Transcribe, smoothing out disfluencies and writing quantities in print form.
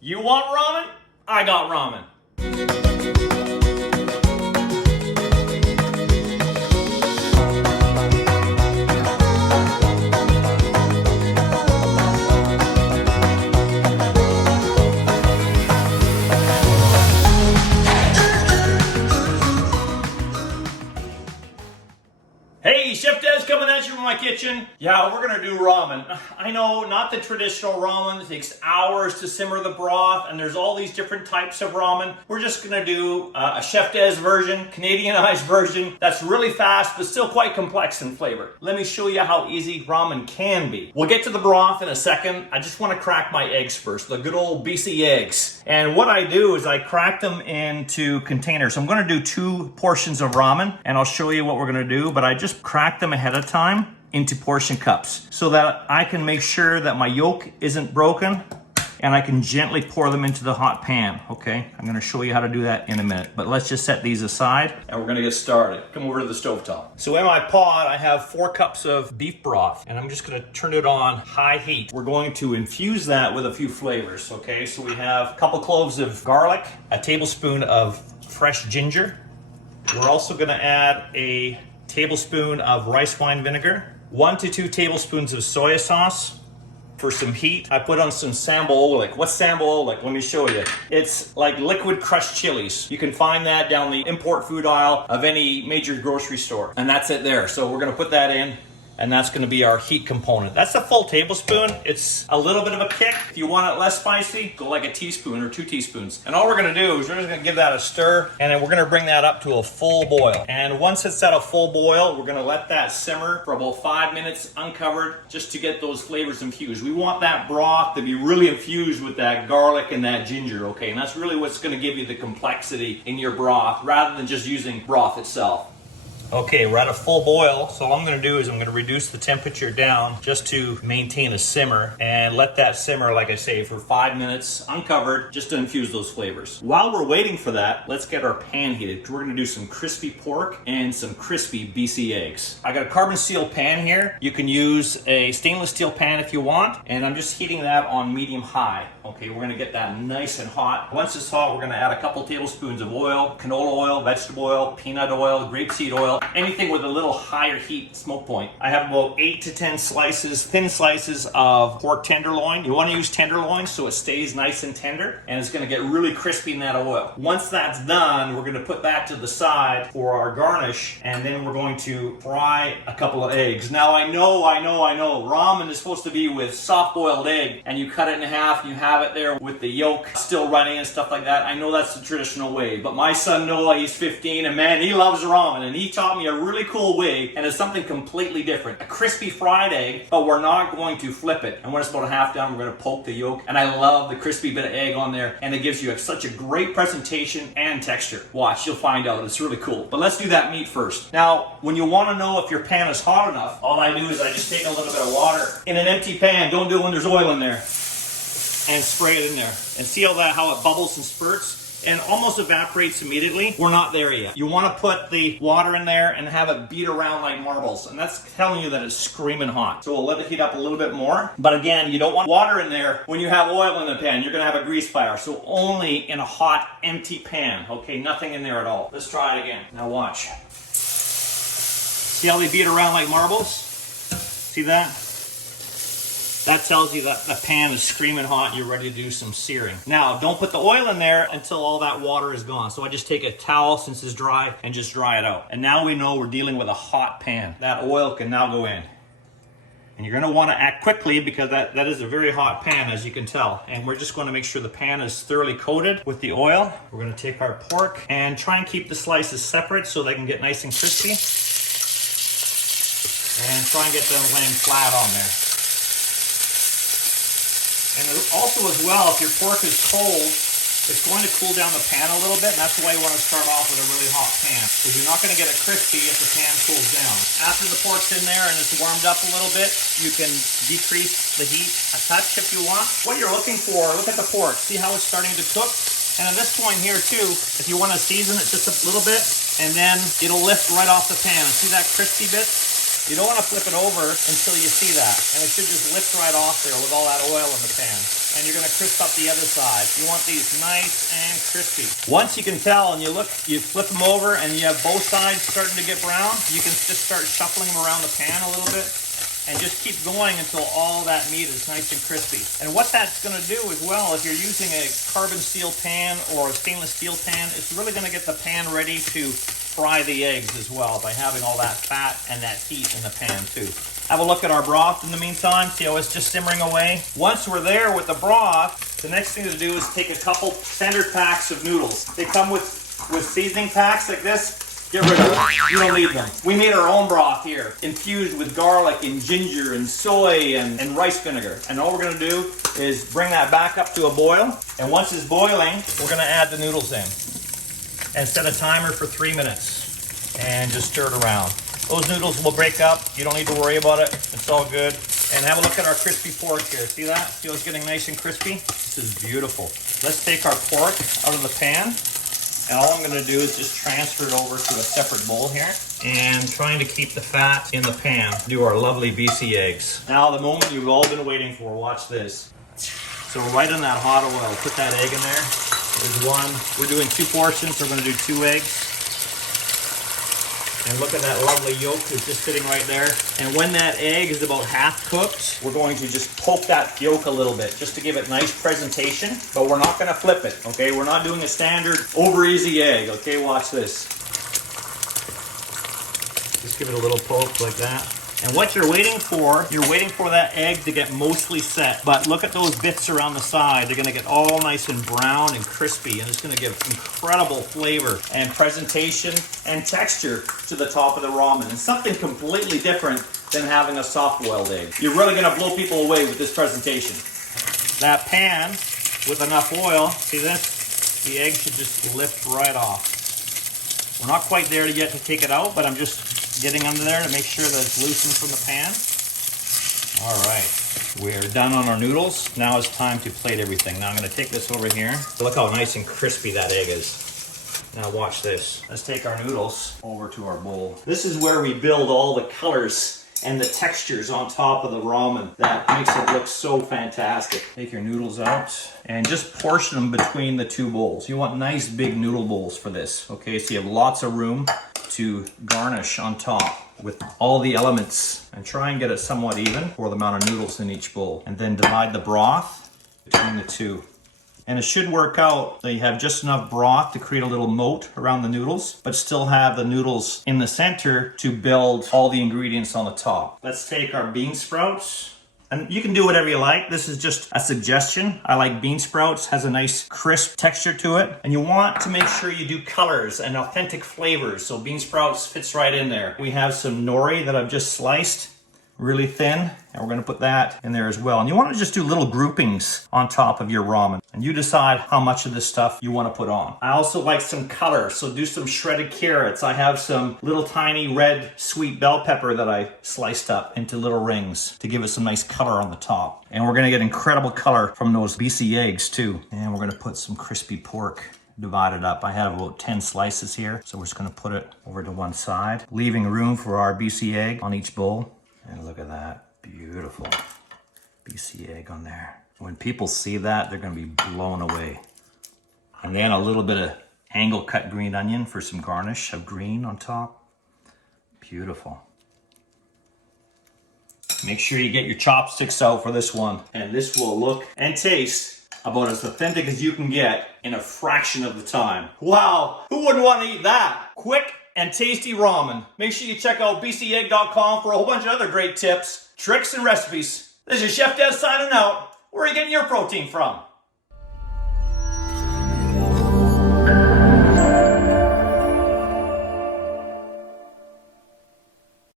You want ramen? I got ramen. Hey, Chef Des coming at you from my kitchen. Yeah, we're gonna do ramen. I know, not the traditional ramen. It takes hours to simmer the broth, and there's all these different types of ramen. We're just gonna do a Chef Des version, Canadianized version, that's really fast, but still quite complex in flavor. Let me show you how easy ramen can be. We'll get to the broth in a second. I just wanna crack my eggs first, the good old BC eggs. And what I do is I crack them into containers. So I'm gonna do 2 portions of ramen, and I'll show you what we're gonna do, but I just crack them ahead of time into portion cups so that I can make sure that my yolk isn't broken and I can gently pour them into the hot pan, okay? I'm gonna show you how to do that in a minute, but let's just set these aside and we're gonna get started. Come over to the stovetop. So in my pot, I have 4 cups of beef broth and I'm just gonna turn it on high heat. We're going to infuse that with a few flavors, okay? So we have a couple cloves of garlic, a tablespoon of fresh ginger. We're also gonna add a tablespoon of rice wine vinegar, 1 to 2 tablespoons of soy sauce. For some heat, I put on some sambal oelek. What's sambal oelek? Let me show you. It's like liquid crushed chilies. You can find that down the import food aisle of any major grocery store. And that's it there. So we're gonna put that in, and that's gonna be our heat component. That's a full tablespoon. It's a little bit of a kick. If you want it less spicy, go like a teaspoon or 2 teaspoons. And all we're gonna do is we're just gonna give that a stir, and then we're gonna bring that up to a full boil. And once it's at a full boil, we're gonna let that simmer for about 5 minutes uncovered, just to get those flavors infused. We want that broth to be really infused with that garlic and that ginger, okay? And that's really what's gonna give you the complexity in your broth, rather than just using broth itself. Okay, we're at a full boil, so all I'm gonna do is I'm gonna reduce the temperature down just to maintain a simmer and let that simmer, like I say, for 5 minutes uncovered, just to infuse those flavors. While we're waiting for that, let's get our pan heated. We're gonna do some crispy pork and some crispy BC eggs. I got a carbon steel pan here. You can use a stainless steel pan if you want, and I'm just heating that on medium high. Okay, we're gonna get that nice and hot. Once it's hot, we're gonna add a couple tablespoons of oil, canola oil, vegetable oil, peanut oil, grapeseed oil, anything with a little higher heat smoke point. I have about 8 to 10 slices, thin slices of pork tenderloin. You wanna use tenderloin so it stays nice and tender, and it's gonna get really crispy in that oil. Once that's done, we're gonna put that to the side for our garnish, and then we're going to fry a couple of eggs. Now I know, ramen is supposed to be with soft-boiled egg, and you cut it in half, and you have it there with the yolk still running and stuff like that. I know that's the traditional way, but my son Noah, he's 15, and man, he loves ramen, and he taught me a really cool way, and it's something completely different. A crispy fried egg, but we're not going to flip it. And when it's about half done, we're going to poke the yolk, and I love the crispy bit of egg on there, and it gives you such a great presentation and texture. Watch, you'll find out. It's really cool. But let's do that meat first. Now, when you want to know if your pan is hot enough, all I do is I just take a little bit of water in an empty pan. Don't do it when there's oil in there. And spray it in there. And see how it bubbles and spurts? And almost evaporates immediately. We're not there yet. You want to put the water in there and have it beat around like marbles. And that's telling you that it's screaming hot. So we'll let it heat up a little bit more. But again, you don't want water in there when you have oil in the pan. You're going to have a grease fire. So only in a hot, empty pan. Okay, nothing in there at all. Let's try it again. Now watch. See how they beat around like marbles? See that? That tells you that the pan is screaming hot and you're ready to do some searing. Now, don't put the oil in there until all that water is gone. So I just take a towel, since it's dry, and just dry it out. And now we know we're dealing with a hot pan. That oil can now go in. And you're gonna wanna act quickly because that is a very hot pan, as you can tell. And we're just gonna make sure the pan is thoroughly coated with the oil. We're gonna take our pork and try and keep the slices separate so they can get nice and crispy. And try and get them laying flat on there. And also as well, if your pork is cold, it's going to cool down the pan a little bit, and that's why you want to start off with a really hot pan, because you're not going to get it crispy if the pan cools down. After the pork's in there and it's warmed up a little bit, you can decrease the heat a touch if you want. What you're looking for, look at the pork, see how it's starting to cook? And at this point here too, if you want to season it just a little bit, and then it'll lift right off the pan. See that crispy bit? You don't want to flip it over until you see that. And it should just lift right off there with all that oil in the pan. And you're going to crisp up the other side. You want these nice and crispy. Once you can tell and you look, you flip them over and you have both sides starting to get brown, you can just start shuffling them around the pan a little bit. And just keep going until all that meat is nice and crispy. And what that's gonna do as well, if you're using a carbon steel pan or a stainless steel pan, it's really gonna get the pan ready to fry the eggs as well by having all that fat and that heat in the pan too. Have a look at our broth in the meantime, see how it's just simmering away. Once we're there with the broth, the next thing to do is take a couple standard packs of noodles. They come with seasoning packs like this. Get rid of them. You don't need them. We made our own broth here, infused with garlic and ginger and soy and rice vinegar. And all we're gonna do is bring that back up to a boil. And once it's boiling, we're gonna add the noodles in. And set a timer for 3 minutes. And just stir it around. Those noodles will break up. You don't need to worry about it. It's all good. And have a look at our crispy pork here. See that? See how it's getting nice and crispy? This is beautiful. Let's take our pork out of the pan. And all I'm gonna do is just transfer it over to a separate bowl here and trying to keep the fat in the pan. Do our lovely BC eggs. Now the moment you've all been waiting for, watch this. So right in that hot oil, put that egg in there. There's one. We're doing 2 portions, we're gonna do 2 eggs. And look at that lovely yolk that's just sitting right there. And when that egg is about half cooked, we're going to just poke that yolk a little bit just to give it nice presentation, but we're not gonna flip it, okay? We're not doing a standard over easy egg, okay? Watch this. Just give it a little poke like that. And what you're waiting for that egg to get mostly set. But look at those bits around the side. They're gonna get all nice and brown and crispy, and it's gonna give incredible flavor and presentation and texture to the top of the ramen. And something completely different than having a soft-boiled egg. You're really gonna blow people away with this presentation. That pan with enough oil, see this? The egg should just lift right off. We're not quite there yet to take it out, but I'm just getting under there to make sure that it's loosened from the pan. All right, we're done on our noodles. Now it's time to plate everything. Now I'm gonna take this over here. Look how nice and crispy that egg is. Now watch this. Let's take our noodles over to our bowl. This is where we build all the colors and the textures on top of the ramen that makes it look so fantastic. Take your noodles out and just portion them between the 2 bowls. You want nice big noodle bowls for this, okay? So you have lots of room to garnish on top with all the elements, and try and get it somewhat even for the amount of noodles in each bowl. And then divide the broth between the 2. And it should work out that you have just enough broth to create a little moat around the noodles, but still have the noodles in the center to build all the ingredients on the top. Let's take our bean sprouts. And you can do whatever you like. This is just a suggestion. I like bean sprouts, has a nice crisp texture to it. And you want to make sure you do colors and authentic flavors. So bean sprouts fits right in there. We have some nori that I've just sliced really thin, and we're gonna put that in there as well. And you wanna just do little groupings on top of your ramen. And you decide how much of this stuff you wanna put on. I also like some color, so do some shredded carrots. I have some little tiny red sweet bell pepper that I sliced up into little rings to give it some nice color on the top. And we're gonna get incredible color from those BC eggs too. And we're gonna put some crispy pork divided up. I have about 10 slices here, so we're just gonna put it over to one side, leaving room for our BC egg on each bowl. And look at that, beautiful BC egg on there. When people see that, they're gonna be blown away. And then a little bit of angle cut green onion for some garnish of green on top. Beautiful. Make sure you get your chopsticks out for this one. And this will look and taste about as authentic as you can get in a fraction of the time. Wow, who wouldn't want to eat that? Quick and tasty ramen. Make sure you check out bcegg.com for a whole bunch of other great tips, tricks, and recipes. This is Chef Des signing out. Where are you getting your protein from?